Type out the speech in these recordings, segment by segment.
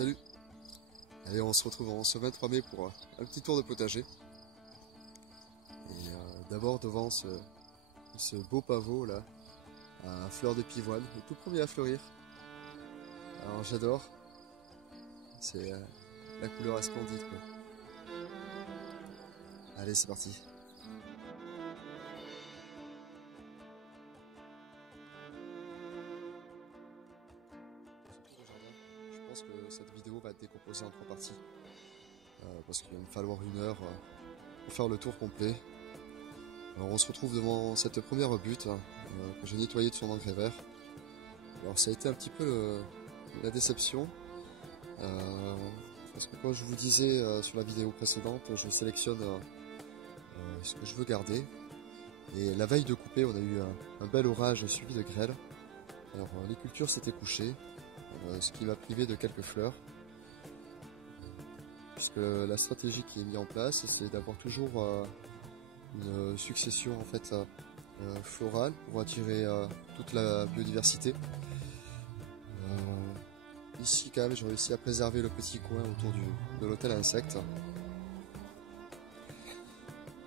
Salut! Allez, on se retrouve en ce 23 mai pour un petit tour de potager. Et d'abord devant ce beau pavot là, à fleurs de pivoine, le tout premier à fleurir. Alors j'adore, c'est la couleur est splendide quoi. Allez, c'est parti! Je pense que cette vidéo va être décomposée en 3 parties. Parce qu'il va me falloir 1 heure pour faire le tour complet. Alors on se retrouve devant cette première butte que j'ai nettoyée de son engrais vert. Alors ça a été un petit peu la déception. Parce que comme je vous disais sur la vidéo précédente, je sélectionne ce que je veux garder. Et la veille de couper, on a eu un bel orage suivi de grêle. Alors les cultures s'étaient couchées, ce qui m'a privé de quelques fleurs. Puisque la stratégie qui est mise en place, c'est d'avoir toujours une succession en fait florale pour attirer toute la biodiversité. Ici quand même j'ai réussi à préserver le petit coin autour de l'hôtel à insectes.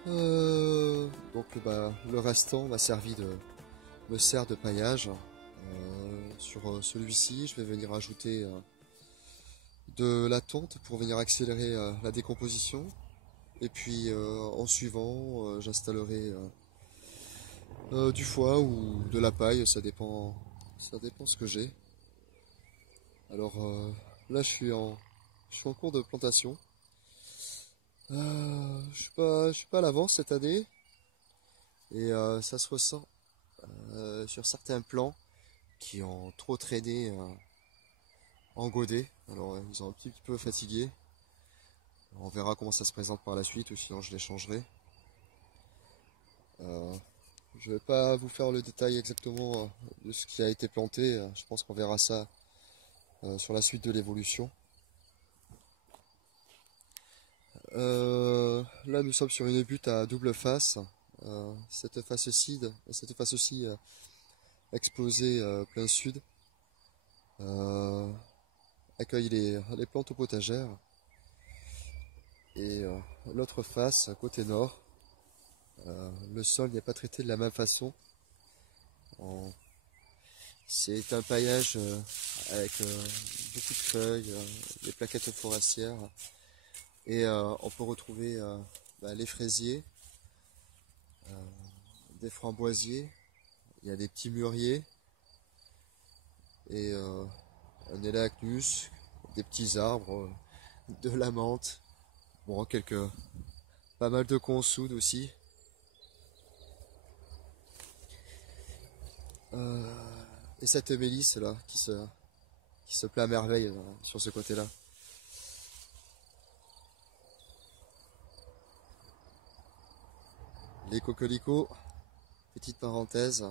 Donc le restant m'a servi me sert de paillage. Sur celui-ci je vais venir ajouter de la tonte pour venir accélérer la décomposition. Et puis en suivant, j'installerai du foin ou de la paille, ça dépend ce que j'ai. Alors là je suis en cours de plantation. Je suis pas à l'avance cette année et ça se ressent sur certains plants qui ont trop traîné en godet. Alors ils sont un petit peu fatigués. On verra comment ça se présente par la suite ou sinon je les changerai. Je vais pas vous faire le détail exactement de ce qui a été planté. Je pense qu'on verra ça sur la suite de l'évolution. Là nous sommes sur une butte à double face. Cette face-ci exposée plein sud accueille les plantes potagères. Et l'autre face, côté nord, le sol n'est pas traité de la même façon. C'est un paillage avec beaucoup de feuilles, des plaquettes forestières. Et on peut retrouver les fraisiers, des framboisiers, il y a des petits mûriers, et un élachnus, des petits arbres, de la menthe. Bon, pas mal de consoude aussi. Et cette mélisse là qui se plaît à merveille sur ce côté-là. Les coquelicots, petite parenthèse,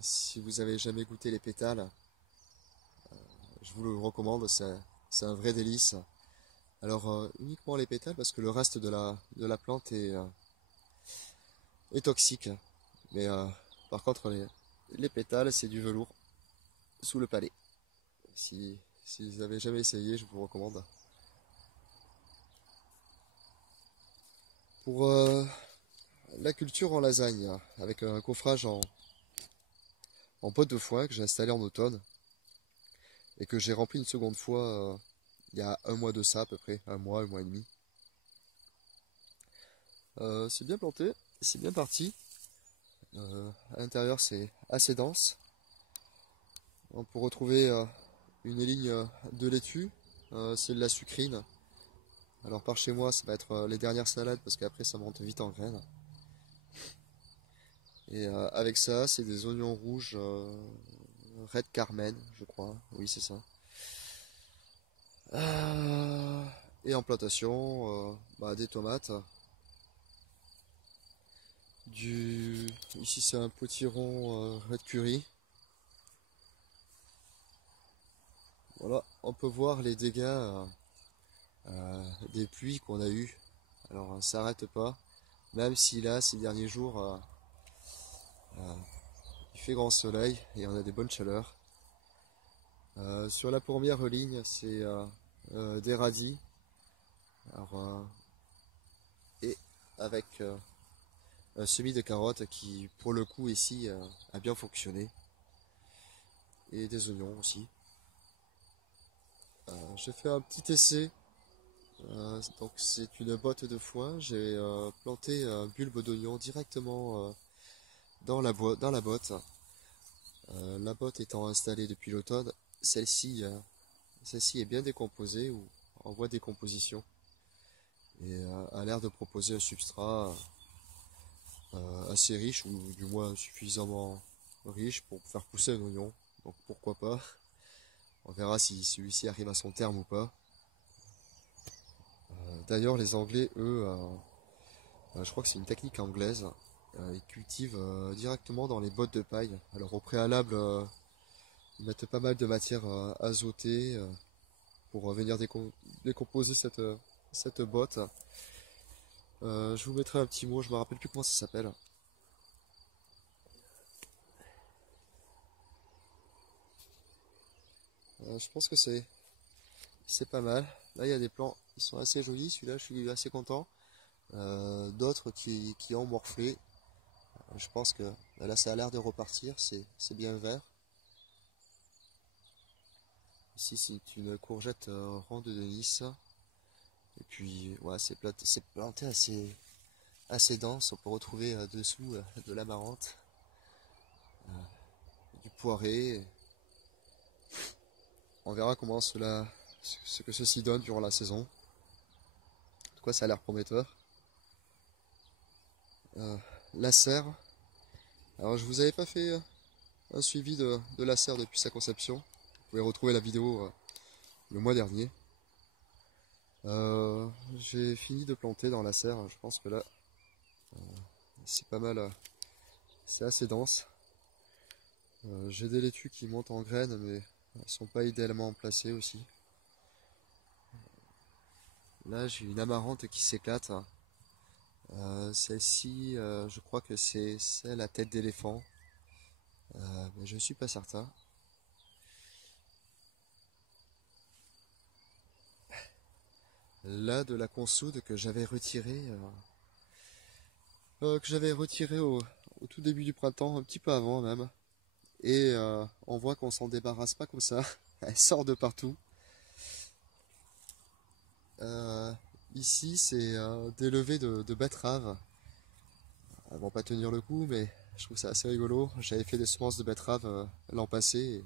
si vous avez jamais goûté les pétales, je vous le recommande, c'est un vrai délice. Alors uniquement les pétales parce que le reste de la plante est toxique. Mais par contre les pétales c'est du velours sous le palais. Si vous n'avez jamais essayé, je vous recommande. Pour la culture en lasagne, avec un coffrage en botte de foin que j'ai installé en automne et que j'ai rempli une seconde fois il y a 1 mois de ça à peu près, 1 mois et demi. C'est bien planté, c'est bien parti. À l'intérieur c'est assez dense. On peut retrouver une ligne de laitue, c'est de la sucrine. Alors par chez moi ça va être les dernières salades parce qu'après ça monte vite en graines. Et avec ça c'est des oignons rouges Red Carmen je crois, oui c'est ça. Et en plantation des tomates. Ici c'est un potiron Red Curry. Voilà, on peut voir les dégâts des pluies qu'on a eues. Alors ça n'arrête pas, même si là ces derniers jours il fait grand soleil et on a des bonnes chaleurs. Sur la première ligne, c'est des radis. Alors, et avec un semis de carottes qui, pour le coup, ici, a bien fonctionné. Et des oignons aussi. J'ai fait un petit essai. Donc c'est une botte de foin. J'ai planté un bulbe d'oignon directement dans la botte. La botte étant installée depuis l'automne, celle-ci celle-ci est bien décomposée ou en voie de décomposition et a l'air de proposer un substrat assez riche ou du moins suffisamment riche pour faire pousser un oignon. Donc pourquoi pas. On verra si celui-ci arrive à son terme ou pas. D'ailleurs, les Anglais, eux, je crois que c'est une technique anglaise, ils cultivent directement dans les bottes de paille. Alors au préalable, ils mettent pas mal de matière azotée pour venir décomposer cette botte. Je vous mettrai un petit mot, je me rappelle plus comment ça s'appelle. Je pense que c'est pas mal. Là, il y a des plants qui sont assez jolis. Celui-là, je suis assez content. D'autres qui ont morflé. Je pense que là, ça a l'air de repartir. C'est bien vert. Ici, c'est une courgette ronde de Nice. Et puis, ouais, c'est planté assez dense. On peut retrouver dessous de l'amarante, du poiré. On verra ce que ceci donne durant la saison. En tout cas, ça a l'air prometteur. La serre. Alors, je vous avais pas fait un suivi de la serre depuis sa conception. Vous pouvez retrouver la vidéo le mois dernier. J'ai fini de planter dans la serre. Je pense que là, c'est pas mal. C'est assez dense. J'ai des laitues qui montent en graines, mais elles sont pas idéalement placées aussi. Là, j'ai une amarante qui s'éclate. Celle-ci, je crois que c'est celle à tête d'éléphant, mais je suis pas certain. Là, de la consoude que j'avais retiré au tout début du printemps, un petit peu avant même. Et on voit qu'on s'en débarrasse pas comme ça. Elle sort de partout. Ici, c'est des levées de betteraves. Elles vont pas tenir le coup, mais je trouve ça assez rigolo. J'avais fait des semences de betteraves l'an passé et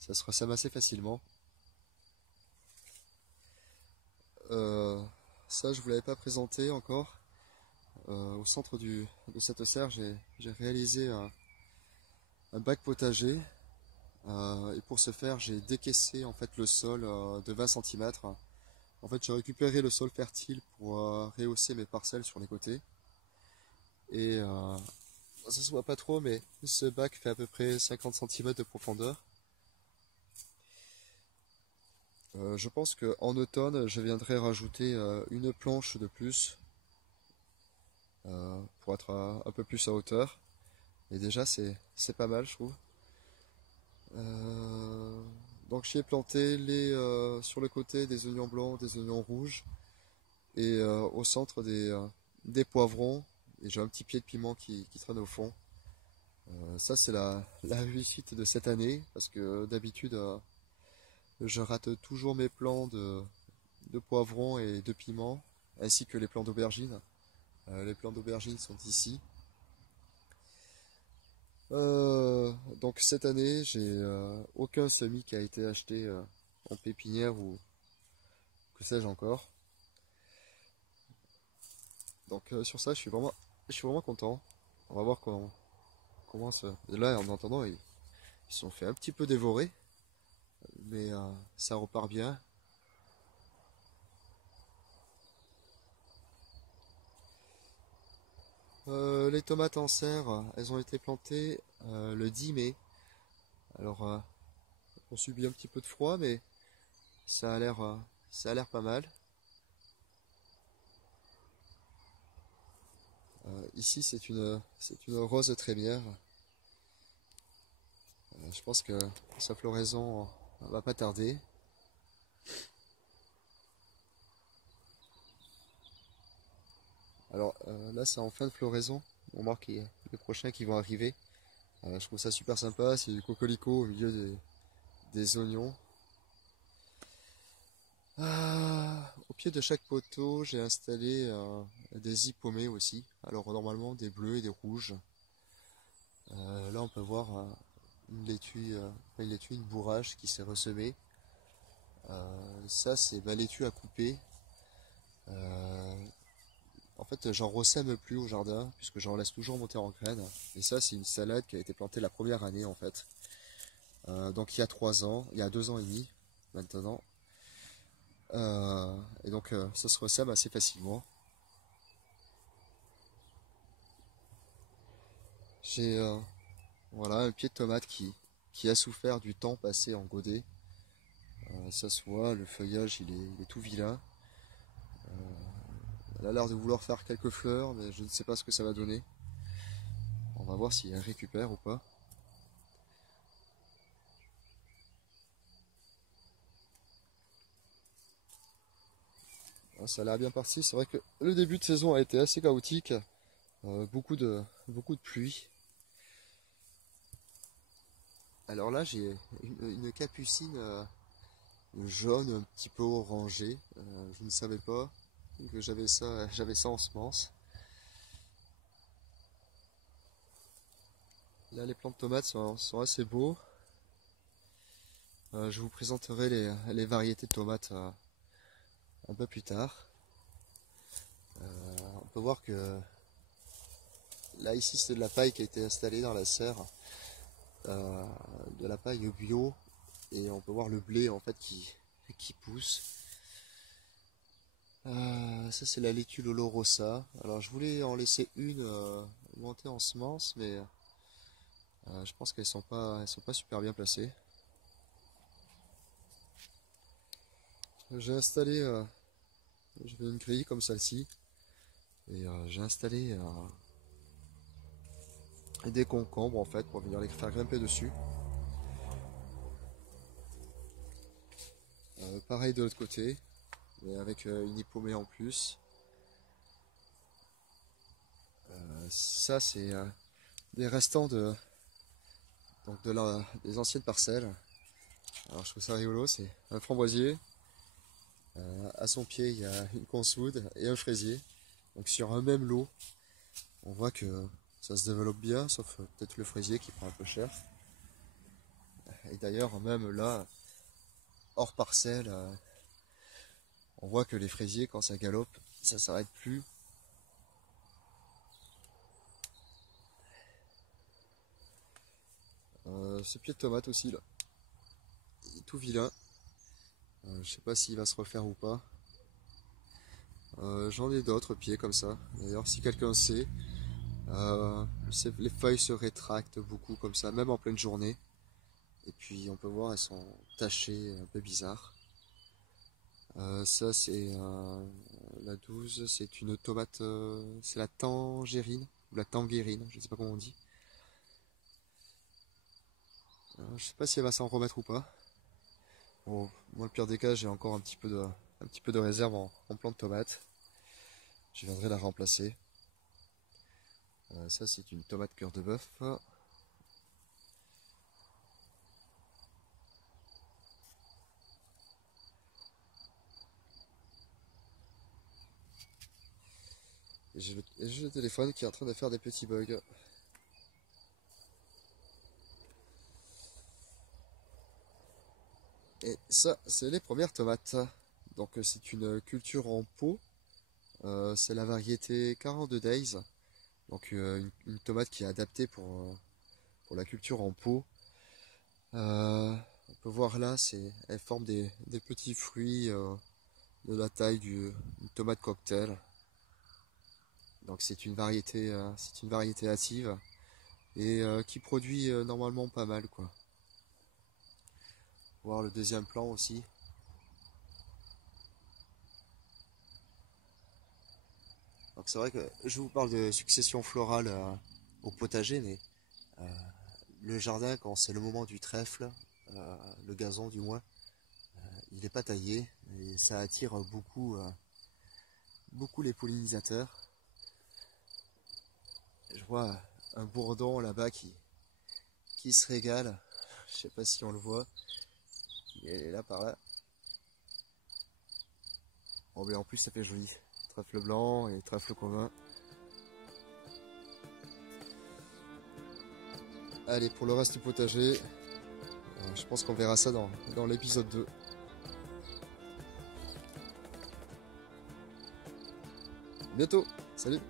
ça se ressème assez facilement. Euh, Ça, je vous l'avais pas présenté encore. Au centre de cette serre, j'ai réalisé un bac potager. Et pour ce faire, j'ai décaissé en fait le sol de 20 cm. En fait, j'ai récupéré le sol fertile pour rehausser mes parcelles sur les côtés. Et ça se voit pas trop, mais ce bac fait à peu près 50 cm de profondeur. Je pense qu'en automne, je viendrai rajouter une planche de plus pour être un peu plus à hauteur. Et déjà, c'est pas mal, je trouve. Euh, donc j'y ai planté sur le côté des oignons blancs, des oignons rouges et au centre des poivrons. Et j'ai un petit pied de piment qui traîne au fond. Ça, c'est la réussite de cette année parce que d'habitude, je rate toujours mes plants de poivrons et de piments ainsi que les plants d'aubergines. Les plants d'aubergines sont ici. Donc cette année, j'ai aucun semis qui a été acheté en pépinière ou que sais-je encore. Donc sur ça, je suis vraiment content. On va voir comment ça. Et là, en entendant, ils se sont fait un petit peu dévorer, mais ça repart bien. Les tomates en serre, elles ont été plantées le 10 mai. Alors, on subit un petit peu de froid, mais ça a l'air pas mal. Ici, c'est une rose trémière. Je pense que sa floraison On va pas tarder. Alors là c'est en fin de floraison. On remarque les prochains qui vont arriver. Je trouve ça super sympa. C'est du cocorico au milieu des oignons. Au pied de chaque poteau, j'ai installé des hippomées aussi. Alors normalement des bleus et des rouges. Là on peut voir une bourrage qui s'est ressemée. Ça c'est ma laitue à couper. En fait j'en ressème plus au jardin puisque j'en laisse toujours monter en graines. Et ça c'est une salade qui a été plantée la première année en fait. Donc il y a 3 ans, il y a 2 ans et demi maintenant. Et donc ça se ressème assez facilement. J'ai voilà un pied de tomate qui a souffert du temps passé en godet. Ça se voit, le feuillage il est tout vilain. Elle a l'air de vouloir faire quelques fleurs, mais je ne sais pas ce que ça va donner. On va voir si elle récupère ou pas. Ça a l'air bien parti. C'est vrai que le début de saison a été assez chaotique. Beaucoup de pluie. Alors là, j'ai une capucine jaune, un petit peu orangée. Je ne savais pas que j'avais ça en semence. Là, les plants de tomates sont assez beaux. Je vous présenterai les variétés de tomates un peu plus tard. On peut voir que là, ici, c'est de la paille qui a été installée dans la serre. De la paille bio. Et on peut voir le blé en fait qui pousse. Ça c'est la laitue Lolo Rossa. Alors je voulais en laisser une montée en semence, mais je pense elles sont pas super bien placées. J'ai installé j'avais une grille comme celle-ci et j'ai installé des concombres en fait pour venir les faire grimper dessus. Pareil de l'autre côté, mais avec une hippomée en plus. Ça c'est des restants des anciennes parcelles. Alors je trouve ça rigolo, c'est un framboisier. À son pied il y a une consoude et un fraisier. Donc sur un même lot, on voit que ça se développe bien, sauf peut-être le fraisier qui prend un peu cher. Et d'ailleurs même là, hors parcelle, on voit que les fraisiers quand ça galope, ça s'arrête plus. Ce pied de tomate aussi là, il est tout vilain. Je sais pas s'il va se refaire ou pas. J'en ai d'autres pieds comme ça. D'ailleurs, si quelqu'un sait, les feuilles se rétractent beaucoup comme ça, même en pleine journée. Et puis on peut voir, elles sont tachées, un peu bizarres. Ça c'est la 12, c'est une tomate, c'est la tangérine, ou la tanguérine, je ne sais pas comment on dit. Je sais pas si elle va s'en remettre ou pas. Bon, moi le pire des cas, j'ai encore un petit peu de réserve en plant de tomate. Je viendrai la remplacer. Ça c'est une tomate cœur de bœuf. Et j'ai le téléphone qui est en train de faire des petits bugs. Et ça, c'est les premières tomates. Donc c'est une culture en pot. C'est la variété 42 Days. Donc une tomate qui est adaptée pour la culture en pot. On peut voir là, elle forme des petits fruits de la taille d'une tomate cocktail. Donc c'est une variété hâtive et qui produit normalement pas mal quoi. Voir le deuxième plan aussi. Donc c'est vrai que je vous parle de succession florale au potager, mais le jardin quand c'est le moment du trèfle, le gazon du moins, il n'est pas taillé et ça attire beaucoup, beaucoup les pollinisateurs. Je vois un bourdon là-bas qui se régale, je sais pas si on le voit, il est là par là. Bon mais en plus ça fait joli, trèfle blanc et trèfle commun. Allez, pour le reste du potager, je pense qu'on verra ça dans l'épisode 2. Bientôt, salut!